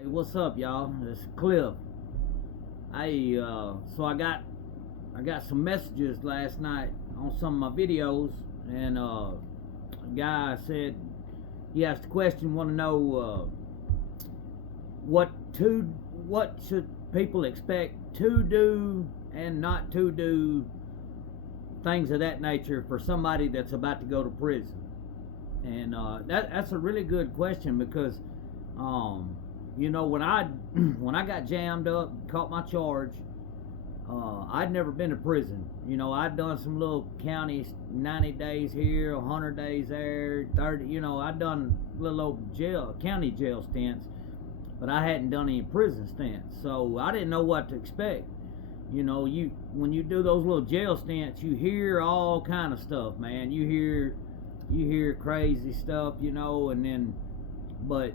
Hey, what's up, y'all? It's Cliff. So I got some messages last night on some of my videos, and a guy said he asked a question, want to know what should people expect to do and not to do, things of that nature for somebody that's about to go to prison. And that's a really good question because when I when I got jammed up, caught my charge, I'd never been to prison. I'd done some little counties, 90 days here, 100 days there, 30. I'd done little old county jail stints, but I hadn't done any prison stints, so I didn't know what to expect. When you do those little jail stints, you hear all kind of stuff, man. You hear crazy stuff, and then, but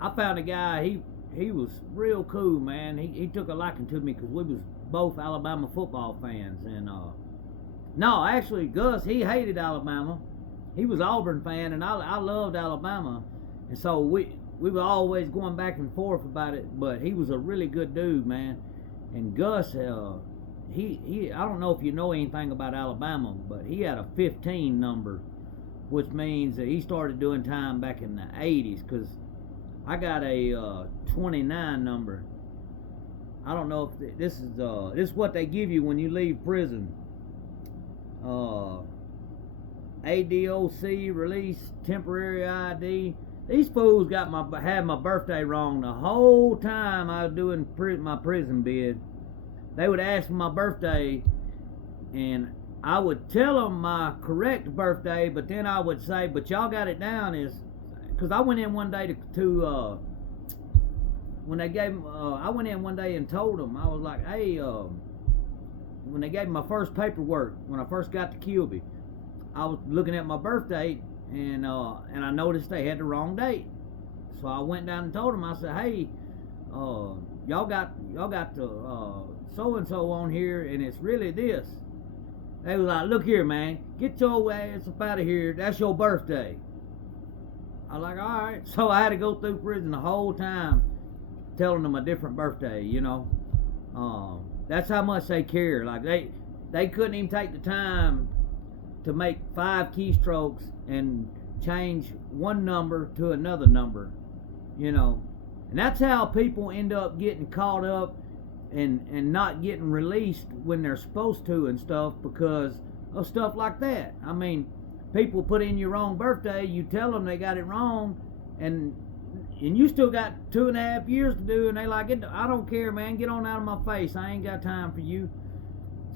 I found a guy. He was real cool, man. He took a liking to me because we was both Alabama football fans. And no, actually, Gus, he hated Alabama. He was Auburn fan, and I loved Alabama, and so we were always going back and forth about it. But he was a really good dude, man. And Gus, he I don't know if you know anything about Alabama, but he had a 15 number, which means that he started doing time back in the 80s, because I got a 29 number. I don't know if this is what they give you when you leave prison. ADOC, release temporary ID. These fools had my birthday wrong the whole time I was doing my prison bid. They would ask me my birthday, and I would tell them my correct birthday, but then I would say, but y'all got it down as, because I went in one day to when they gave I went in one day and told them, I was like, hey, when they gave me my first paperwork, when I first got to Kilby, I was looking at my birthday, and I noticed they had the wrong date. So I went down and told them, I said, hey, y'all got the so and so on here, and it's really this. They was like, look here, man, get your ass up out of here. That's your birthday. I was like, all right. So I had to go through prison the whole time telling them a different birthday. That's how much they care. Like they couldn't even take the time to make 5 keystrokes and change one number to another number. And that's how people end up getting caught up and not getting released when they're supposed to and stuff, because of stuff like that. I mean, people put in your wrong birthday, you tell them they got it wrong, and you still got 2.5 years to do, and they like, I don't care, man, get on out of my face, I ain't got time for you.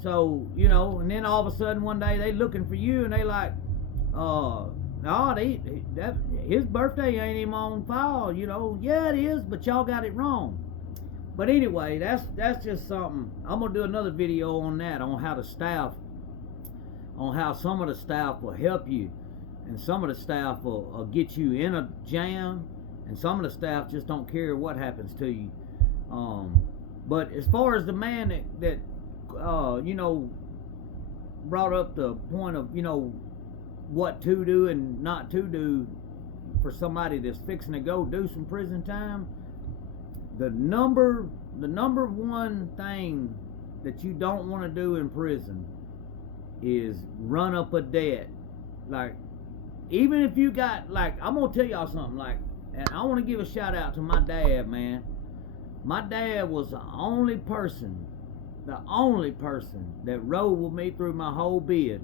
So, and then all of a sudden one day they looking for you, and they like, no, his birthday ain't even on file. Yeah, it is, but y'all got it wrong. But anyway, that's just something. I'm gonna do another video on that, on how some of the staff will help you, and some of the staff will get you in a jam, and some of the staff just don't care what happens to you. But as far as the man that brought up the point of what to do and not to do for somebody that's fixing to go do some prison time, the number one thing that you don't want to do in prison is run up a debt. Like, even if you got, like, I'm gonna tell y'all something, like, and I want to give a shout out to my dad, man. My dad was the only person that rode with me through my whole bid.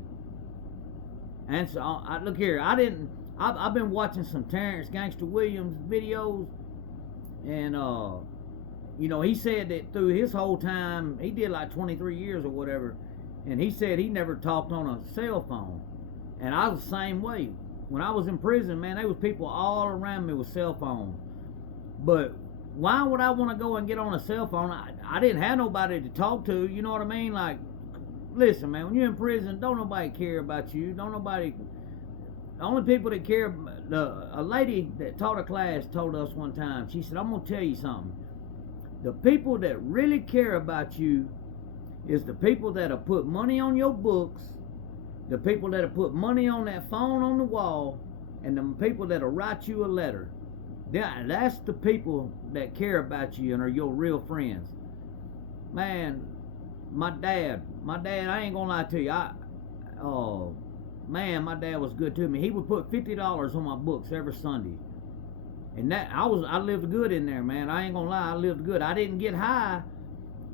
And so, look here, I've been watching some Terrence Gangster Williams videos, and he said that through his whole time, he did like 23 years or whatever, and he said he never talked on a cell phone. And I was the same way. When I was in prison, man, there was people all around me with cell phones. But why would I want to go and get on a cell phone? I didn't have nobody to talk to, you know what I mean? Like, listen, man, when you're in prison, don't nobody care about you. The only people that care, a lady that taught a class told us one time, she said, I'm going to tell you something. The people that really care about you is the people that have put money on your books, the people that have put money on that phone on the wall, and the people that'll write you a letter. That's the people that care about you and are your real friends. Man, my dad, I ain't gonna lie to you. Oh, man, my dad was good to me. He would put $50 on my books every Sunday. And I lived good in there, man. I ain't gonna lie, I lived good. I didn't get high,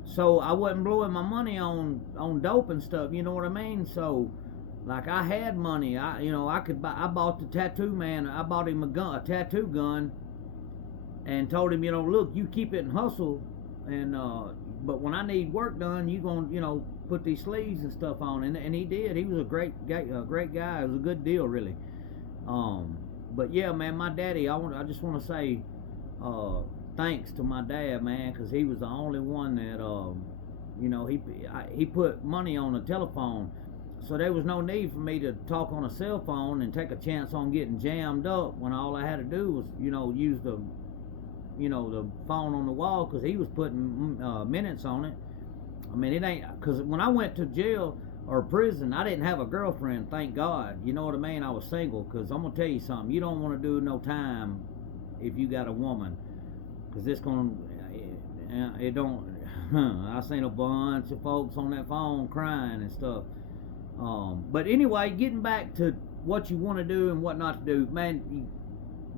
so I wasn't blowing my money on dope and stuff. You know what I mean? So, like, I had money. I bought the tattoo man. I bought him a tattoo gun, and told him, look, you keep it and hustle, and but when I need work done, you gonna, put these sleeves and stuff on, and he did. He was a great guy. It was a good deal, really. But yeah, man, my daddy. I just want to say, thanks to my dad, man, because he was the only one that, he put money on the telephone, so there was no need for me to talk on a cell phone and take a chance on getting jammed up when all I had to do was, use the phone on the wall, because he was putting minutes on it. I mean, it ain't, because when I went to jail or prison, I didn't have a girlfriend, thank God. You know what I mean? I was single, because I'm going to tell you something. You don't want to do no time if you got a woman, because it's going to, it don't, I seen a bunch of folks on that phone crying and stuff. But anyway, getting back to what you want to do and what not to do, man,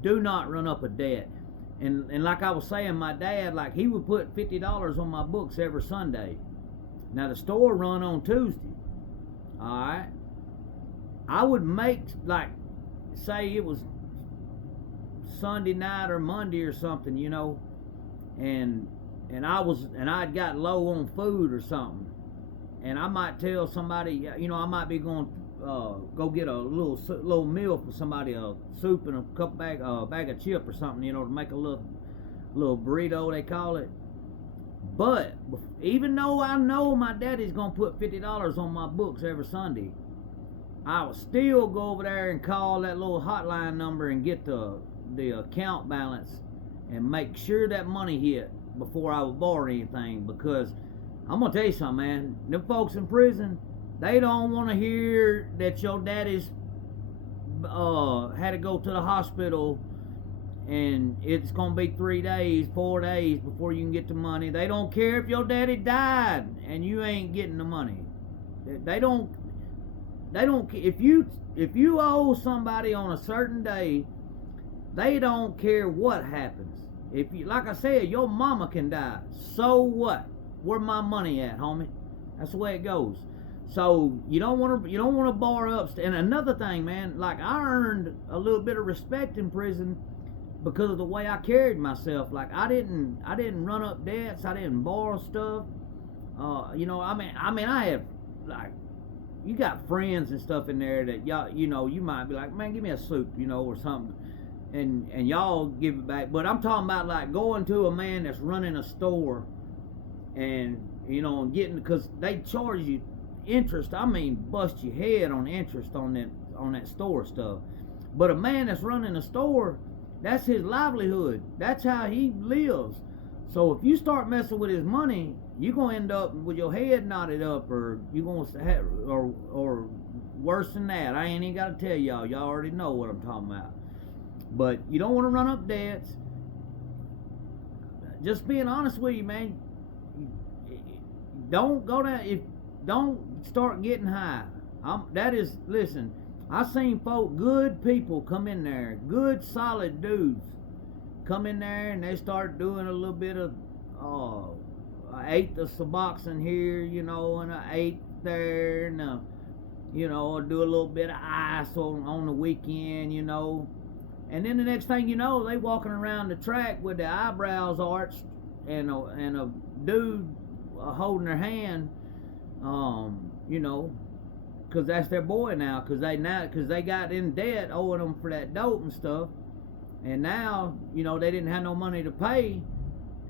do not run up a debt. And like I was saying, my dad, like, he would put $50 on my books every Sunday. Now, the store run on Tuesday. Alright? I would make, like, say it was Sunday night or Monday or something, and I'd got low on food or something. And I might tell somebody, I might be going go get a little meal for somebody, a soup and a bag of chip or something, to make a little burrito, they call it. But even though I know my daddy's gonna put $50 on my books every Sunday, I will still go over there and call that little hotline number and get the account balance and make sure that money hit before I would borrow anything, because I'm gonna tell you something, man. Them folks in prison, they don't want to hear that your daddy's had to go to the hospital and it's gonna be 3 days, 4 days before you can get the money. They don't care if your daddy died and you ain't getting the money. They don't. If you owe somebody on a certain day, they don't care what happens. If you, like I said, your mama can die. So what? Where my money at, homie? That's the way it goes. So you don't want to borrow up. And another thing, man, like, I earned a little bit of respect in prison because of the way I carried myself. Like, I didn't run up debts. I didn't borrow stuff. I have, like, you got friends and stuff in there that y'all, you might be like, man, give me a soup, or something, and y'all give it back. But I'm talking about, like, going to a man that's running a store and getting, because they charge you interest. I mean, bust your head on interest on that store stuff. But a man that's running a store, that's his livelihood. That's how he lives. So if you start messing with his money, you're gonna end up with your head knotted up, or you're gonna have, or worse than that. I ain't even gotta tell y'all. Y'all already know what I'm talking about. But you don't want to run up debts. Just being honest with you, man. Don't go down. Don't start getting high. Listen, I seen good people come in there, good solid dudes come in there, and they start doing a little bit of I ate the Suboxone here, and I ate there, and I do a little bit of ice on the weekend, and then the next thing you know, they walking around the track with their eyebrows arched, and a dude holding their hand, because that's their boy now, because they got in debt owing them for that dope and stuff, and now they didn't have no money to pay,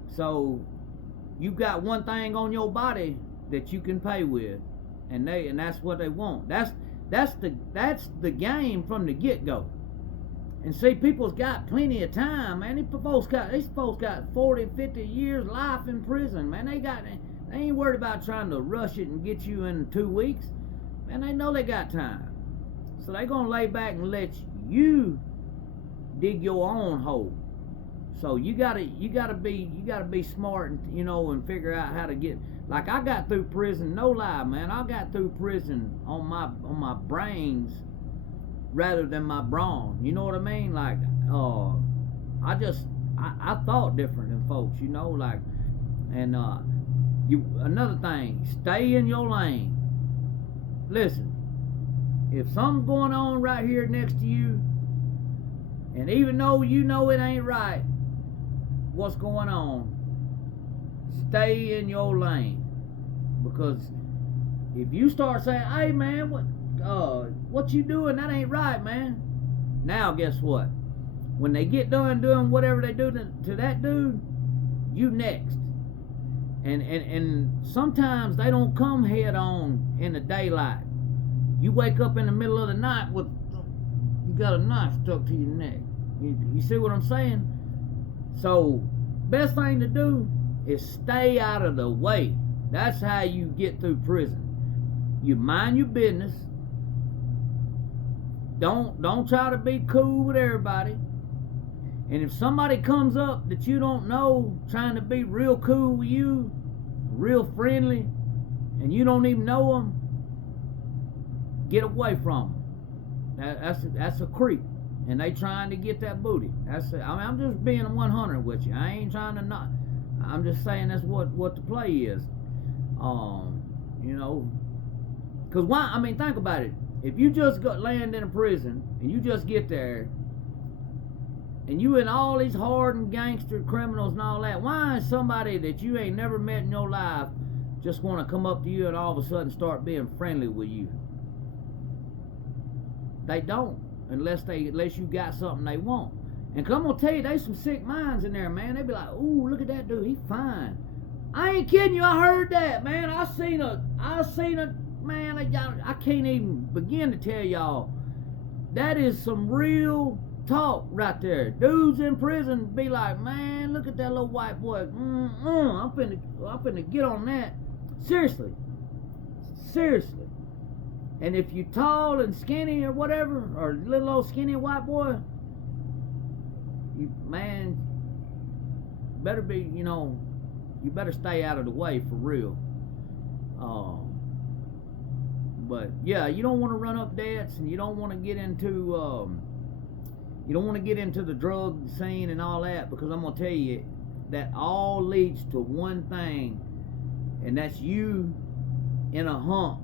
so you've got one thing on your body that you can pay with, and that's what they want. That's the game from the get-go. And see, people's got plenty of time, man. These folks got 40, 50 years life in prison, man. They ain't worried about trying to rush it and get you in 2 weeks. Man, they know they got time. So they gonna lay back and let you dig your own hole. So you gotta be smart, and and figure out how to get. Like, I got through prison, no lie, man. I got through prison on my brains rather than my brawn. You know what I mean? Like, I thought different than folks. Like, and another thing, stay in your lane. Listen, if something's going on right here next to you, and even though it ain't right, what's going on, stay in your lane. Because if you start saying, hey man, what you doing, that ain't right, man, now guess what, when they get done doing whatever they do to that dude, you next. And sometimes they don't come head on in the daylight. You wake up in the middle of the night with, you got a knife stuck to your neck. You see what I'm saying? So, best thing to do is stay out of the way. That's how you get through prison. You mind your business. Don't try to be cool with everybody. And if somebody comes up that you don't know, trying to be real cool with you, real friendly, and you don't even know them, get away from them. That's a creep, and they trying to get that booty. I'm just being 100 with you. I ain't trying to not. I'm just saying that's what the play is. Because why? I mean, think about it. If you just land in a prison and you just get there, and you and all these hardened gangster criminals and all that, why is somebody that you ain't never met in your life just want to come up to you and all of a sudden start being friendly with you? They don't, unless you got something they want. And I'm gonna tell you, there's some sick minds in there, man. They be like, ooh, look at that dude, he fine. I ain't kidding you, I heard that, man. I seen a man, I can't even begin to tell y'all. That is some real talk right there. Dudes in prison be like, man, look at that little white boy. I'm finna get on that. Seriously. And if you tall and skinny or whatever, or little old skinny white boy, you better be, you better stay out of the way for real. But yeah, you don't want to run up debts, and you don't want to get into the drug scene and all that, because I'm gonna tell you that all leads to one thing, and that's you in a hump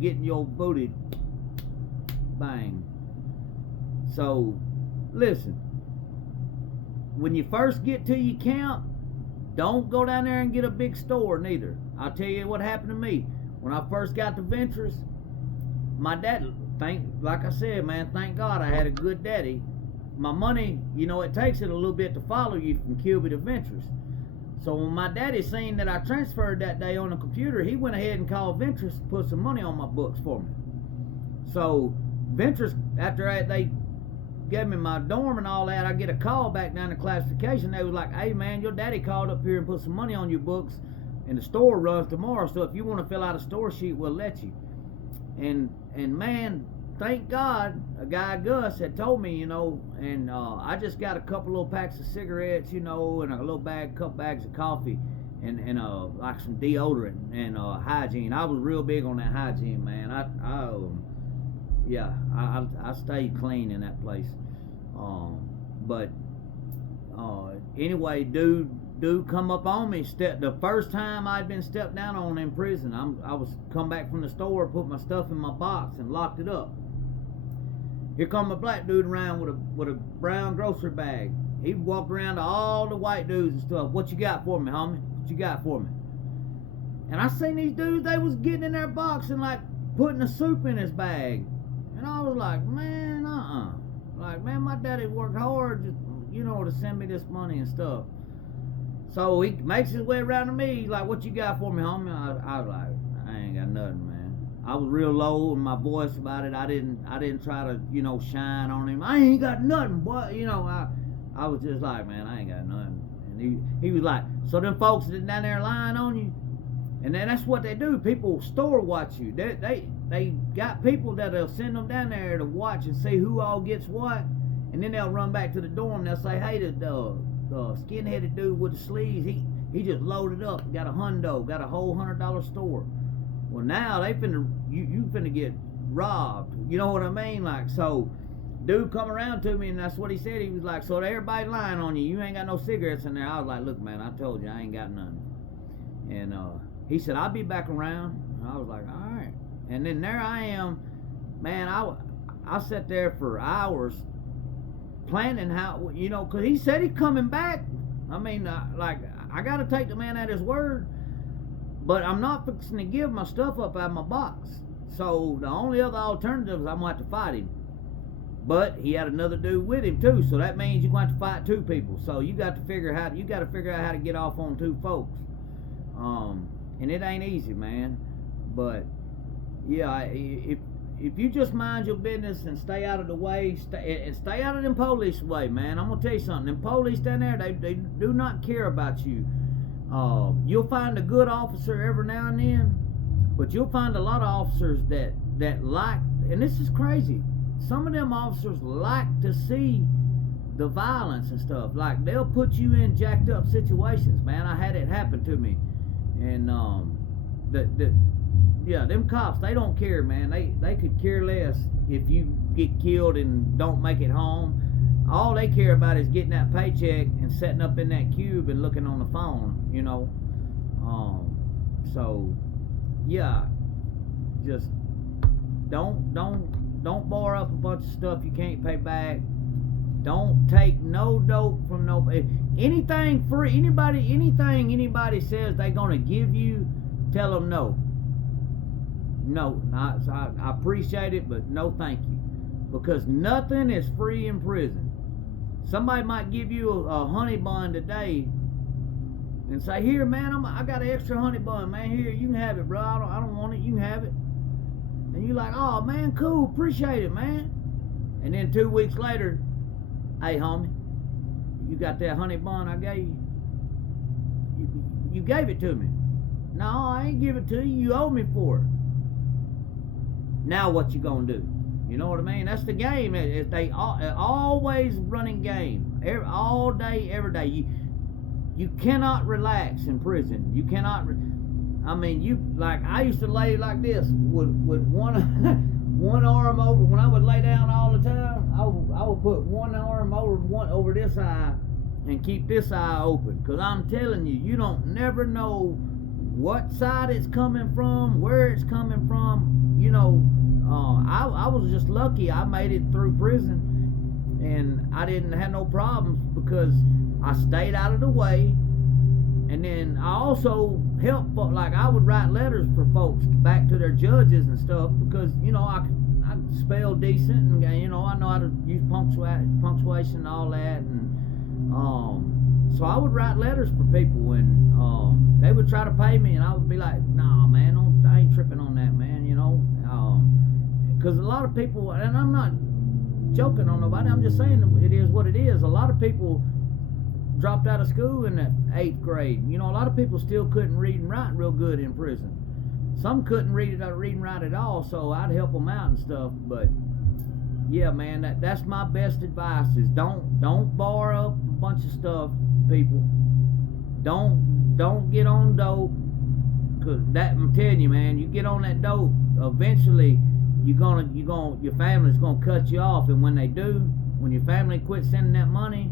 getting your booty bang. So listen, when you first get to your camp, don't go down there and get a big store neither. I'll tell you what happened to me. When I first got to Ventures, my dad, like I said, man, thank God I had a good daddy. My money, it takes it a little bit to follow you from Kilby to Ventures. So when my daddy seen that I transferred that day on the computer, he went ahead and called Ventures to put some money on my books for me. So Ventures, after they gave me my dorm and all that, I get a call back down to classification. They was like, hey man, your daddy called up here and put some money on your books, and the store runs tomorrow, so if you want to fill out a store sheet, we'll let you. And man, thank God, a guy, Gus, had told me, and I just got a couple little packs of cigarettes, and a little couple bags of coffee, and like some deodorant and hygiene. I was real big on that hygiene, man. I stayed clean in that place. But anyway, dude come up on me. The first time I'd been stepped down on in prison, I was come back from the store, put my stuff in my box and locked it up. Here come a black dude around with a brown grocery bag. He walked around to all the white dudes and stuff. What you got for me, homie? What you got for me? And I seen these dudes, they was getting in their box and like putting a soup in his bag. And I was like, man, Like, man, my daddy worked hard, to send me this money and stuff. So he makes his way around to me. He's like, what you got for me, homie? I was like, I ain't got nothing, man. I was real low in my voice about it. I didn't try to, shine on him. I ain't got nothing, boy. I was just like, man, I ain't got nothing. And he was like, so them folks that down there lying on you? And then that's what they do. People store watch you. They got people that'll send them down there to watch and see who all gets what. and then they'll run back to the dorm. And they'll say, hey, the skin-headed dude with the sleeves, he just loaded up, got a hundo, got a whole $100 store. Well, now you finna get robbed. You know what I mean? Like, so dude come around to me, and that's what he said. He was like, so everybody lying on you. You ain't got no cigarettes in there. I was like, look, man, I told you I ain't got none. And he said, I'll be back around. And I was like, all right. And then there I am, man. I sat there for hours planning how, you know, because he said he's coming back. I mean, like, I got to take the man at his word, but I'm not fixing to give my stuff up out of my box. So the only other alternative is I'm going to have to fight him. But he had another dude with him too, so that means you're going to have to fight two people. So you got to figure out how to get off on two folks. And it ain't easy, man. But yeah, if you just mind your business and stay out of the way, stay out of them police way, man. I'm gonna tell you something. Them police down there, they do not care about you. You'll find a good officer every now and then, but you'll find a lot of officers that like, and this is crazy. Some of them officers like to see the violence and stuff. Like, they'll put you in jacked up situations, man. I had it happen to me. And them cops, they don't care, man. They could care less if you get killed and don't make it home. All they care about is getting that paycheck and setting up in that cube and looking on the phone, you know. So yeah, just don't bar up a bunch of stuff you can't pay back. Don't take no dope from nobody. Anything free, anything anybody says they're gonna give you, tell them no. No, I appreciate it, but no thank you. Because nothing is free in prison. Somebody might give you a honey bun today and say, here, man, I got an extra honey bun, man. Here, you can have it, bro. I don't want it. You can have it. And you're like, oh, man, cool. Appreciate it, man. And then 2 weeks later, hey, homie, you got that honey bun I gave you? You gave it to me. No, I ain't give it to you. You owe me for it. Now what you gonna do? You know what I mean? That's the game. They always running game. All day, every day. You cannot relax in prison. You cannot. I mean, I used to lay like this with one arm over. When I would lay down all the time, I would put one arm over this eye and keep this eye open. Cause I'm telling you, you don't never know what side it's coming from, where it's coming from. You know, I was just lucky I made it through prison, and I didn't have no problems because I stayed out of the way. And then I also helped, like, I would write letters for folks back to their judges and stuff, because, you know, I spell decent, and, you know, I know how to use punctuation and all that. And so I would write letters for people, and they would try to pay me, and I would be like, nah, man, I ain't tripping on that, man, you know. Because a lot of people, and I'm not joking on nobody, I'm just saying it is what it is. A lot of people dropped out of school in the 8th grade. You know, a lot of people still couldn't read and write real good in prison. Some couldn't read and write at all, so I'd help them out and stuff. But yeah, man, that's my best advice: is don't bar up a bunch of stuff, people. Don't get on dope, cause that, I'm telling you, man, you get on that dope, eventually your family's gonna cut you off, and when they do, when your family quit sending that money,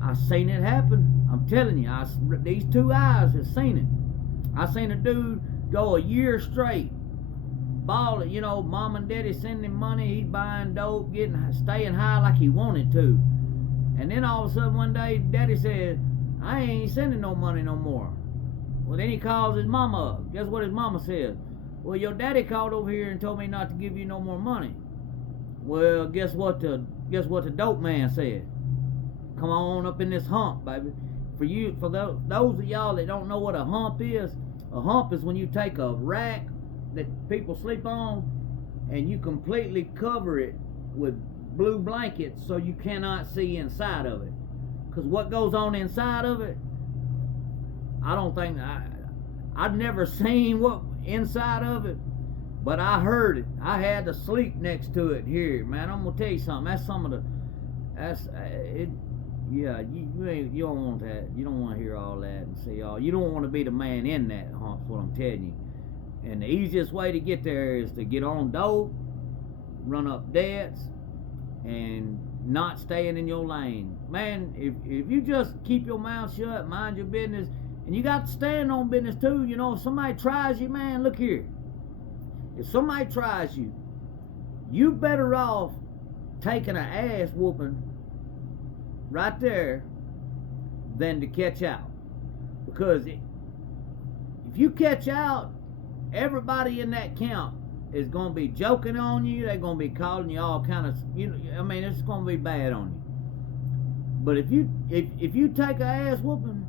I seen it happen. I'm telling you, these two eyes have seen it. I seen a dude go a year straight, balling, you know, mom and daddy sending him money, he's buying dope, staying high like he wanted to. And then all of a sudden one day, daddy said, I ain't sending no money no more. Well, then he calls his mama up. Guess what his mama said? Well, your daddy called over here and told me not to give you no more money. Well, guess what the dope man said? Come on up in this hump, baby. For those of y'all that don't know what a hump is when you take a rack that people sleep on and you completely cover it with blue blankets so you cannot see inside of it. Because what goes on inside of it, I've never seen what inside of it, but I heard it. I had to sleep next to it here, man. I'm gonna tell you something. That's it. Yeah, you don't want that. You don't want to hear all that and see all. You don't want to be the man in that. That's what I'm telling you. And the easiest way to get there is to get on dope, run up debts, and not staying in your lane. Man, if you just keep your mouth shut, mind your business, and you got to stand on business too. You know, if somebody tries you, man, look here. If somebody tries you, you better off taking an ass whooping right there than to catch out. Because if you catch out, everybody in that camp is going to be joking on you. They're going to be calling you all kind of, I mean, it's going to be bad on you. But if you take an ass whooping,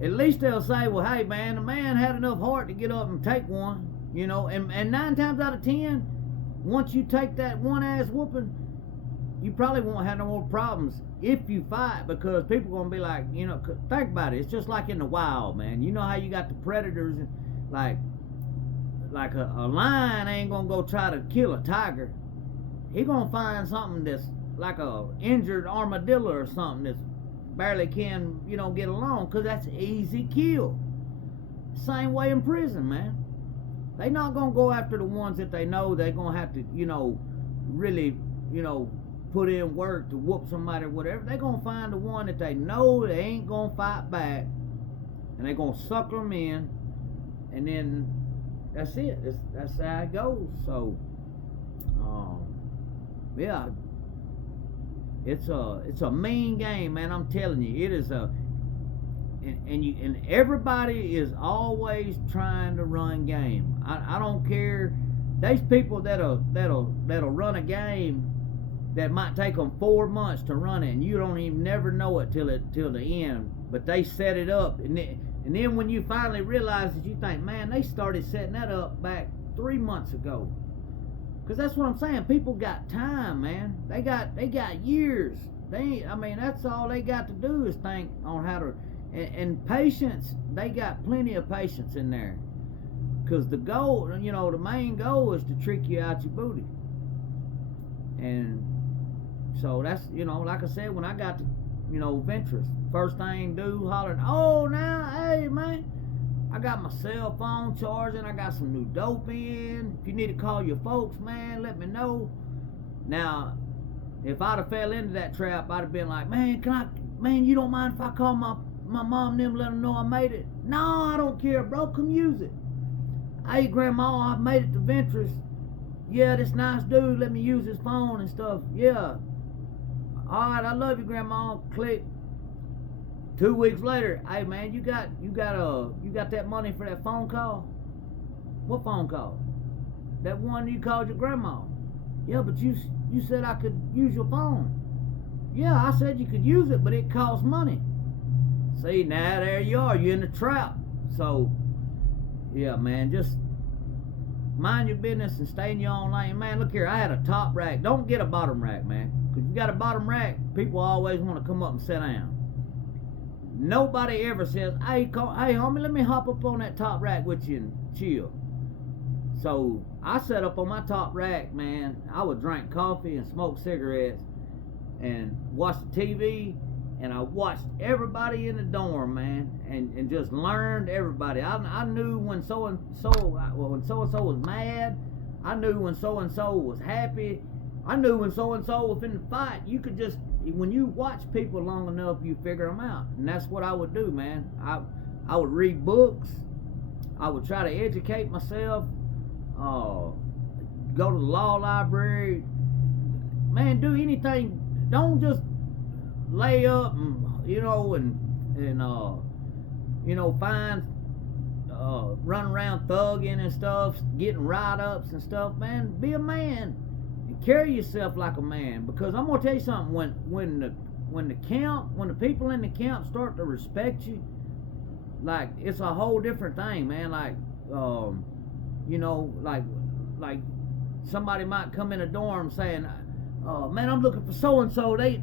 at least they'll say, well, hey, man, the man had enough heart to get up and take one, and 9 times out of 10, once you take that one ass whooping, you probably won't have no more problems if you fight, because people are going to be like, think about it. It's just like in the wild, man. You know how you got the predators, and like a lion ain't going to go try to kill a tiger. He going to find something that's like a injured armadillo or something that's barely can, get along, because that's easy kill. Same way in prison, man. They not going to go after the ones that they know they're going to have to, really, put in work to whoop somebody or whatever. They're going to find the one that they know they ain't going to fight back, and they're going to sucker them in, and then that's it. That's how it goes. So, yeah, it's a mean game, man. I'm telling you, it is and everybody is always trying to run game. I don't care. There's people that'll run a game that might take them 4 months to run it, and you don't even never know it till the end. But they set it up, and then when you finally realize it, you think, man, they started setting that up back 3 months ago. Because that's what I'm saying. People got time, man. They got years. That's all they got to do is think on how to, and patience. They got plenty of patience in there. Because the goal, the main goal is to trick you out your booty. And so that's, like I said, when I got to, Ventress, first thing do, hollering, oh, now, hey, man, I got my cell phone charging, I got some new dope in. If you need to call your folks, man, let me know. Now, if I'd have fell into that trap, I'd have been like, man, you don't mind if I call my mom and them, let them know I made it? No, I don't care, bro, come use it. Hey, Grandma, I made it to Ventress. Yeah, this nice dude let me use his phone and stuff. Yeah. All right, I love you, Grandma. Click. 2 weeks later, hey man, you got that money for that phone call? What phone call? That one you called your grandma. Yeah, but you said I could use your phone. Yeah, I said you could use it, but it costs money. See, now there you are. You're in the trap. So, yeah, man, just mind your business and stay in your own lane. Man, look here, I had a top rack. Don't get a bottom rack, man. Because if you got a bottom rack, people always want to come up and sit down. Nobody ever says, hey, homie, let me hop up on that top rack with you and chill. So I sat up on my top rack, man. I would drink coffee and smoke cigarettes and watch the TV, and I watched everybody in the dorm, man, and just learned everybody. I knew when so-and-so was mad. I knew when so-and-so was happy. I knew when so-and-so was in the fight. You could just, when you watch people long enough, you figure them out. And that's what I would do, man. I would read books. I would try to educate myself. Go to the law library. Man, do anything. Don't just lay up and find run around thugging and stuff, getting write-ups and stuff. Man, be a man and carry yourself like a man. Because I'm gonna tell you something. When the people in the camp start to respect you, like, it's a whole different thing, man. Like, like somebody might come in a dorm saying, man, I'm looking for so-and-so. They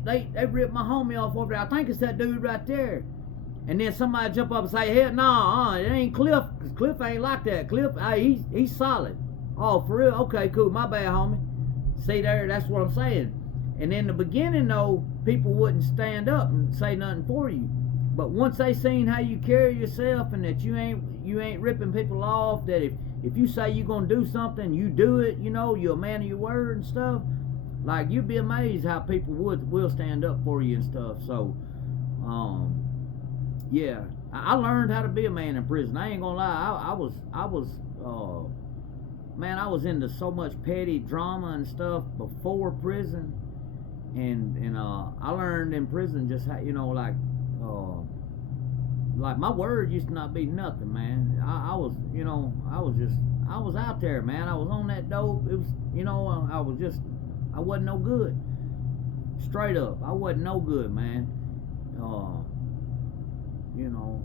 ripped my homie off over there. I think it's that dude right there. And then somebody jump up and say, hey, nah, it ain't Cliff. Because Cliff ain't like that. Cliff, he's solid. Oh, for real? Okay, cool. My bad, homie. See there, that's what I'm saying. And in the beginning, though, people wouldn't stand up and say nothing for you. But once they seen how you carry yourself and that you ain't ripping people off, that if you say you're gonna do something, you do it. You know, you're a man of your word and stuff. Like, you'd be amazed how people will stand up for you and stuff. So, yeah, I learned how to be a man in prison. I ain't gonna lie, I was man, I was into so much petty drama and stuff before prison, and I learned in prison just how, you know, like my word used to not be nothing, man. I was, you know, I was out there, man. I was on that dope. It was, you know, I wasn't no good. Straight up, I wasn't no good, man. You know,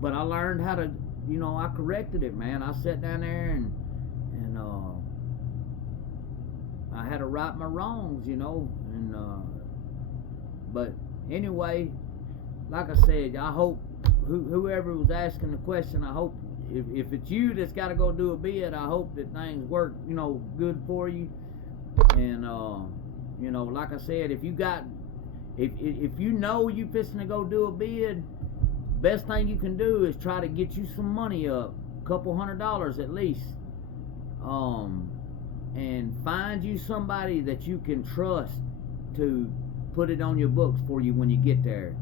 but I learned how to, you know, I corrected it, man. I sat down there and I had to right my wrongs, you know, and but anyway, like I said, I hope whoever was asking the question, I hope if it's you that's got to go do a bid, I hope that things work, you know, good for you. And you know, like I said, if you know you fixing to go do a bid, best thing you can do is try to get you some money up, a couple $100 at least, and find you somebody that you can trust to put it on your books for you when you get there.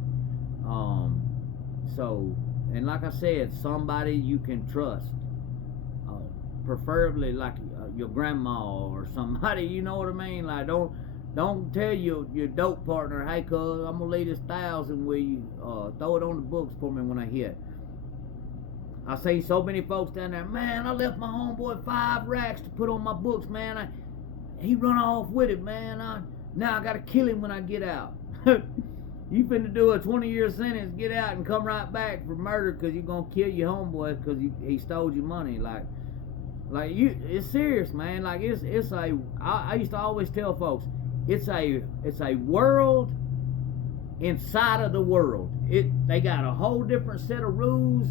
So, and like I said, somebody you can trust, preferably like your grandma or somebody, you know what I mean? Like, don't tell your dope partner, hey, cuz, I'm gonna leave this 1,000 with you, throw it on the books for me when I hit. I seen so many folks down there, man, I left my homeboy 5 racks to put on my books, man. He run off with it, man. Now I gotta kill him when I get out. You finna do a 20-year sentence, get out and come right back for murder because you're gonna kill your homeboy because he stole your money. Like you, it's serious, man. Like I used to always tell folks, it's a world inside of the world. They got a whole different set of rules,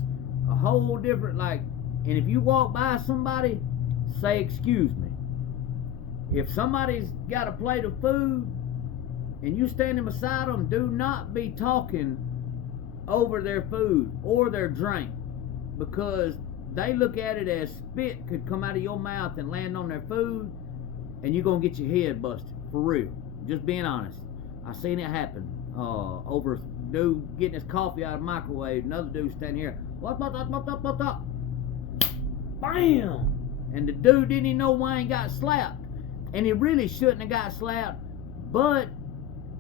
a whole different, like, and if you walk by somebody, say excuse me. If somebody's got a plate of food and you standing beside them, do not be talking over their food or their drink, because they look at it as spit could come out of your mouth and land on their food, and you're gonna get your head busted, for real. Just being honest. I seen it happen. Over a dude getting his coffee out of the microwave, another dude standing here, what? Bam! And the dude didn't even know why he got slapped. And he really shouldn't have got slapped, but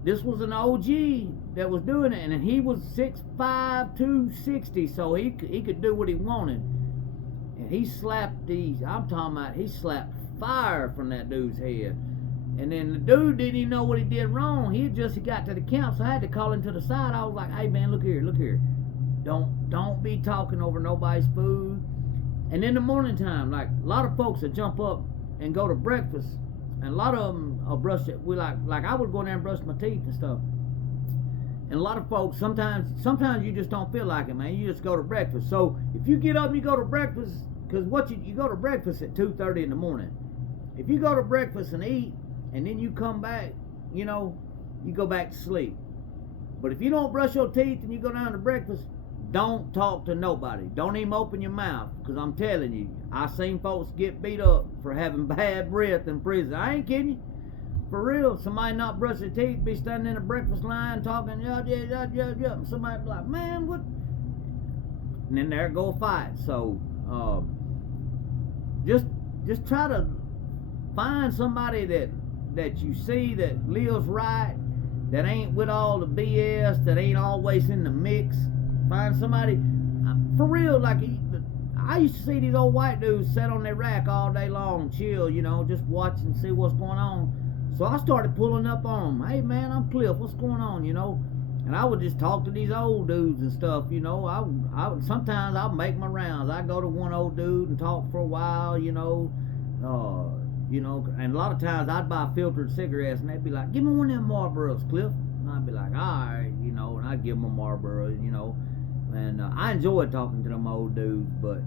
this was an OG that was doing it, and he was 6'5", 260, so he could do what he wanted. And he slapped he slapped fire from that dude's head. And then the dude didn't even know what he did wrong. He got to the camp, so I had to call him to the side. I was like, hey man, look here. Don't be talking over nobody's food. And in the morning time, like, a lot of folks will jump up and go to breakfast, and a lot of them will brush it. Like I would go in there and brush my teeth and stuff. And a lot of folks, sometimes you just don't feel like it, man. You just go to breakfast. So if you get up and you go to breakfast, because you go to breakfast at 2:30 in the morning. If you go to breakfast and eat, and then you come back, you know, you go back to sleep. But if you don't brush your teeth and you go down to breakfast, don't talk to nobody. Don't even open your mouth, because I'm telling you, I seen folks get beat up for having bad breath in prison. I ain't kidding you. For real, somebody not brush their teeth, be standing in a breakfast line talking, yeah. Somebody be like, man, what? And then there go a fight. So, just try to find somebody that you see that lives right, that ain't with all the BS, that ain't always in the mix. Find somebody, for real, like, I used to see these old white dudes sit on their rack all day long, chill, you know, just watch and see what's going on. So I started pulling up on them. Hey man, I'm Cliff, what's going on, you know? And I would just talk to these old dudes and stuff, you know. I would sometimes I'll make my rounds. I go to one old dude and talk for a while, you know. And a lot of times I'd buy filtered cigarettes, and they'd be like, give me one of them Marlboros, Cliff. And I'd be like, all right, you know, and I'd give them a Marlboro, you know. And I enjoyed talking to them old dudes, but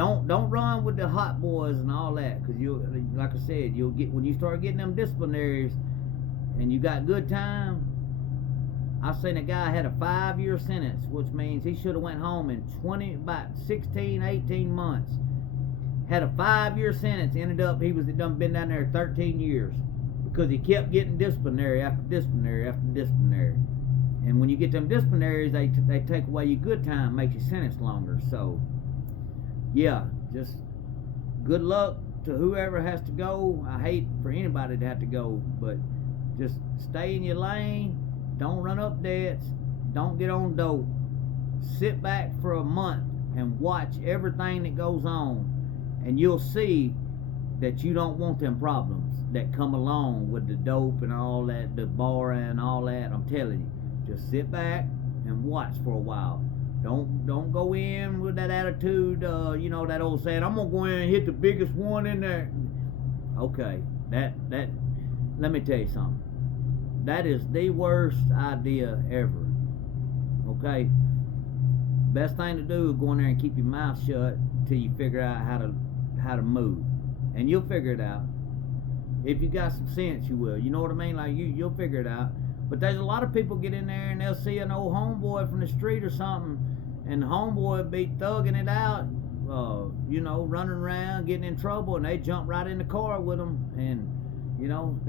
don't run with the hot boys and all that, because you, like I said, you'll get, when you start getting them disciplinaries and you got good time. I've seen a guy had a 5-year sentence, which means he should have went home in about 16, 18 months. Had a 5-year sentence, ended up he was done been down there 13 years because he kept getting disciplinary after disciplinary after disciplinary. And when you get them disciplinaries, they take away your good time, makes your sentence longer. So yeah, just good luck to whoever has to go. I hate for anybody to have to go, but just stay in your lane. Don't run up debts. Don't get on dope. Sit back for a month and watch everything that goes on, and you'll see that you don't want them problems that come along with the dope and all that, the bar and all that. I'm telling you, just sit back and watch for a while. Don't go in with that attitude, you know, that old saying, I'm gonna go in and hit the biggest one in there. Okay, that let me tell you something. That is the worst idea ever. Okay? Best thing to do is go in there and keep your mouth shut till you figure out how to move. And you'll figure it out. If you got some sense, you will. You know what I mean? Like you'll figure it out. But there's a lot of people get in there and they'll see an old homeboy from the street or something, and the homeboy be thugging it out, you know, running around, getting in trouble, and they jump right in the car with them, and you know,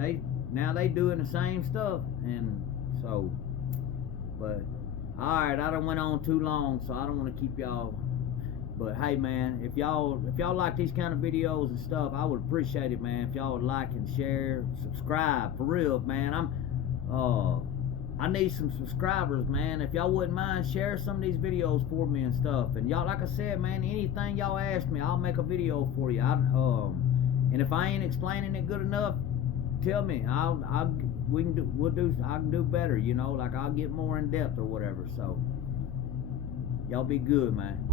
now they doing the same stuff. And so, but alright, I done went on too long, so I don't want to keep y'all. But hey man, if y'all like these kind of videos and stuff, I would appreciate it, man. If y'all would like and share, subscribe, for real, man. I need some subscribers, man. If y'all wouldn't mind, share some of these videos for me and stuff. And y'all, like I said, man, anything y'all ask me, I'll make a video for you. And if I ain't explaining it good enough, tell me. I can do better, you know, like I'll get more in depth or whatever. So y'all be good, man.